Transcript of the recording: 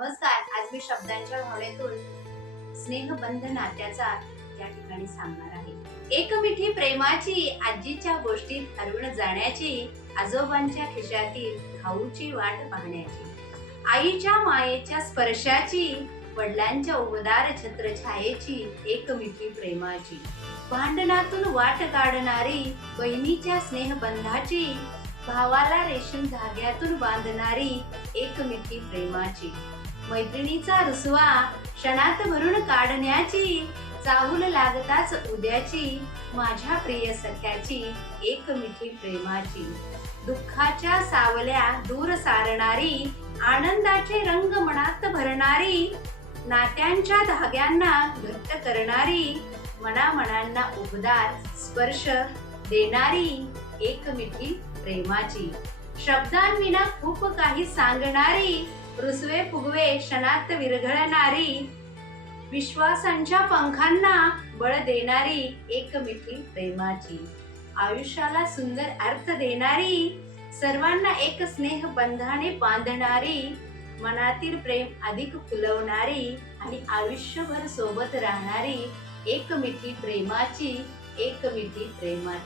नमस्कार. आज मी शब्दांच्या भावनेतून स्नेहबंध नात्याचा या ठिकाणी सांगणार आहे. एकमिठी प्रेमाची, आजीच्या गोष्टीत हरवून जाण्याची, आजोबांच्या खिशातील खाऊची वाट पाहण्याची, आईच्या मायेच्या स्पर्शाची, वडिलांच्या उबदार छत्रछायेची, एकमिठी प्रेमाची, भांडणातून वाट काढणारी, बहिणीच्या स्नेहबंधाची, भावाला रेशीम धाग्यातून बांधणारी, एकमिठी प्रेमाची, मैत्रिणीचा रुसवा क्षणात भरून काढण्याची, चाहूल लागताच उद्याची, माझ्या प्रिय सख्याची, एकमिठी प्रेमाची, दुःखाच्या सावल्या दूर सारणारी, आनंदाचे रंग मनात भरणारी, नात्यांच्या धाग्यांना घट्ट करणारी, मनामनांना उबदार स्पर्श देणारी, एकमिठी प्रेमाची, शब्दांविना खूप काही सांगणारी, रुसवे फुगवे क्षणात विरघळणारी, विश्वासांच्या पंखांना बळ देणारी, एकमिठी प्रेमाची, आयुष्याला सुंदर अर्थ देणारी, सर्वांना एक स्नेह बंधाने बांधणारी, मनातील प्रेम अधिक फुलवणारी आणि आयुष्यभर सोबत राहणारी, एकमिठी प्रेमाची, एकमिठी प्रेमाची.